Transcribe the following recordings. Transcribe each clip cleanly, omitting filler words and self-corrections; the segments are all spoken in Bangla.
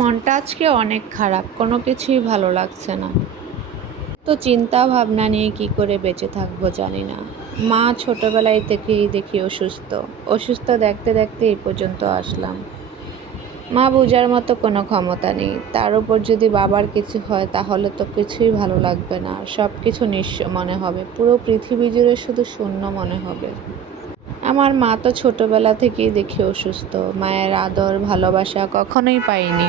মনটা আজকে অনেক খারাপ, কোনো কিছুই ভালো লাগছে না। তো চিন্তা ভাবনা নিয়ে কি করে বেঁচে থাকবো জানি না। মা ছোটবেলায় থেকেই দেখি অসুস্থ। অসুস্থ দেখতে দেখতে এই পর্যন্ত আসলাম। মা বোঝার মতো কোনো ক্ষমতা নেই। তার উপর যদি বাবার কিছু হয় তাহলে তো কিছুই ভালো লাগবে না। সব কিছু নিঃস্ব মনে হবে। পুরো পৃথিবী জুড়ে শুধু শূন্য মনে হবে। আমার মা তো ছোটবেলা থেকেই দেখি অসুস্থ। মায়ের আদর ভালোবাসা কখনোই পাইনি।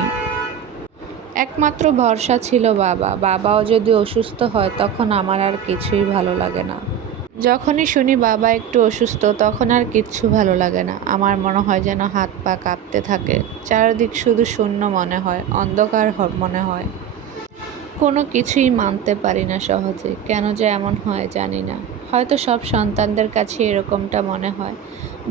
একমাত্র ভরসা ছিল বাবা। বাবাও যদি অসুস্থ হয় তখন আমার আর কিছুই ভালো লাগে না। যখনই শুনি বাবা একটু অসুস্থ তখন আর কিচ্ছু ভালো লাগে না। আমার মনে হয় যেন হাত পা কাঁপতে থাকে। চারিদিক শুধু শূন্য মনে হয়, অন্ধকার মনে হয়। কোনো কিছুই মানতে পারি না সহজে। কেন যে এমন হয় জানি না। হয়তো সব সন্তানদের কাছে এরকমটা মনে হয়।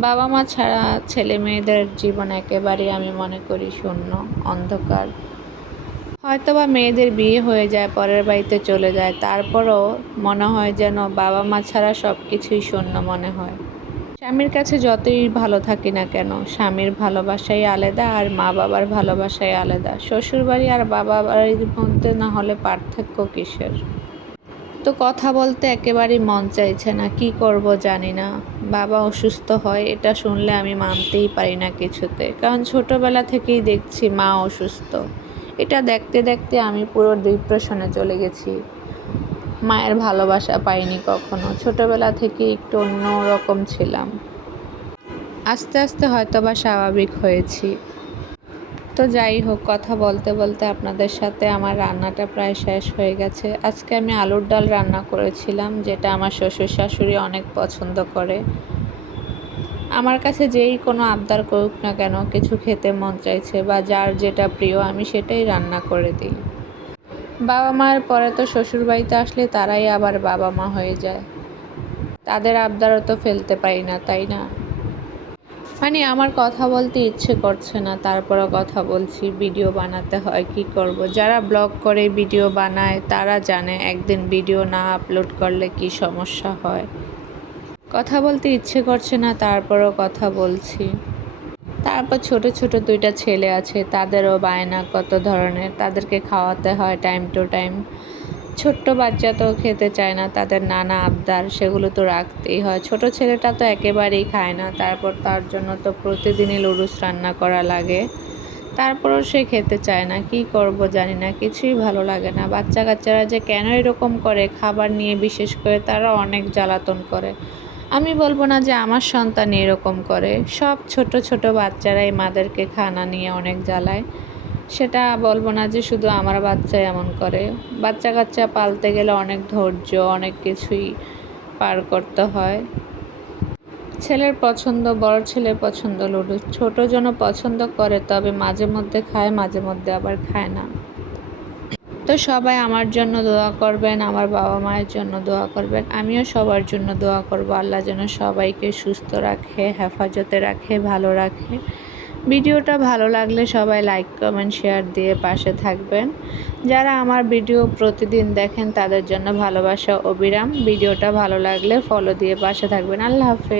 বাবা মা ছাড়া ছেলে মেয়েদের জীবন একেবারেই আমি মনে করি শূন্য, অন্ধকার। হয়তোবা মেয়েদের বিয়ে হয়ে যায়, পরের বাড়িতে চলে যায়, তারপরও মনে হয় যেন বাবা মা ছাড়া সব কিছুই শূন্য মনে হয়। স্বামীর কাছে যতই ভালো থাকি না কেন, স্বামীর ভালোবাসাই আলাদা আর মা বাবার ভালোবাসাই আলাদা। শ্বশুরবাড়ি আর বাবা বাড়ির মধ্যে না হলে পার্থক্য কিসের? তো কথা বলতে একেবারেই মন চাইছে না, কি করব জানি না। বাবা অসুস্থ হয় এটা শুনলে আমি মানতেই পারি না কিছুতে, কারণ ছোটবেলা থেকেই দেখছি মা অসুস্থ। এটা দেখতে দেখতে আমি পুরো ডিপ্রেশনে চলে গেছি। মায়ের ভালোবাসা পাইনি কখনো। ছোটবেলা থেকে একটু অন্য রকম ছিলাম। আস্তে আস্তে হয়তোবা স্বাভাবিক হয়েছি। তো যাই হোক, কথা বলতে বলতে আপনাদের সাথে আমার রান্নাটা প্রায় শেষ হয়ে গেছে। আজকে আমি আলুর ডাল রান্না করেছিলাম, যেটা আমার শ্বশুর শাশুড়ি অনেক পছন্দ করে। আমার কাছে যেই কোনো আবদার করুক না কেন, কিছু খেতে মন চাইছে বা যার যেটা প্রিয় আমি সেটাই রান্না করে দিই। বাবা মার পরে তো শ্বশুরবাড়িতে আসলে তারাই আবার বাবা মা হয়ে যায়। তাদের আবদারও তো ফেলতে পারি না, তাই না? মানে আমার কথা বলতে ইচ্ছে করছে না, তারপরও কথা বলছি। ভিডিও বানাতে হয়, কি করব। যারা ব্লগ করে ভিডিও বানায় তারা জানে একদিন ভিডিও না আপলোড করলে কি সমস্যা হয়। কথা বলতে ইচ্ছে করছে না, তারপরও কথা বলছি। তারপর ছোট ছোট দুইটা ছেলে আছে, তাদেরও বায়না কত ধরনের। তাদেরকে খাওয়াতে হয় টাইম টু টাইম। ছোট্ট বাচ্চা তো খেতে চায় না, তাদের নানা আবদার, সেগুলো তো রাখতেই হয়। ছোট ছেলেটা তো একেবারেই খায় না, তারপর তার জন্য তো প্রতিদিনই লুডুস রান্না করা লাগে। তারপরও সে খেতে চায় না, কি করব জানি না, কিছুই ভালো লাগে না। বাচ্চা কাচ্চারা যে কেন এরকম করে, খাবার নিয়ে বিশেষ করে তারা অনেক জ্বালাতন করে। আমি বলবো না যে আমার সন্তান এরকম করে, সব ছোট ছোট বাচ্চারাই মাদেরকে খানা নিয়ে অনেক জ্বালায়। সেটা বলবো না যে শুধু আমার বাচ্চা এমন করে। বাচ্চা কাচ্চা পালতে গেলে অনেক ধৈর্য, অনেক কিছুই পার করতে হয়। ছেলের পছন্দ, বড় ছেলের পছন্দ লুডো। ছোট জন পছন্দ করে, তবে মাঝে মধ্যে খায়, মাঝে মধ্যে আবার খায় না। তো সবাই আমার জন্য দোয়া করবেন, আমার বাবা মায়ের জন্য দোয়া করবেন। আমিও সবার জন্য দোয়া করব, আল্লাহ যেন সবাইকে সুস্থ রাখে, হেফাজতে রাখে, ভালো রাখে। ভিডিওটা ভালো লাগলে সবাই লাইক কমেন্ট শেয়ার দিয়ে পাশে থাকবেন। যারা আমার ভিডিও প্রতিদিন দেখেন তাদের জন্য ভালোবাসা অবিরাম। ভিডিওটা ভালো লাগলে ফলো দিয়ে পাশে থাকবেন। আল্লাহ হাফেজ।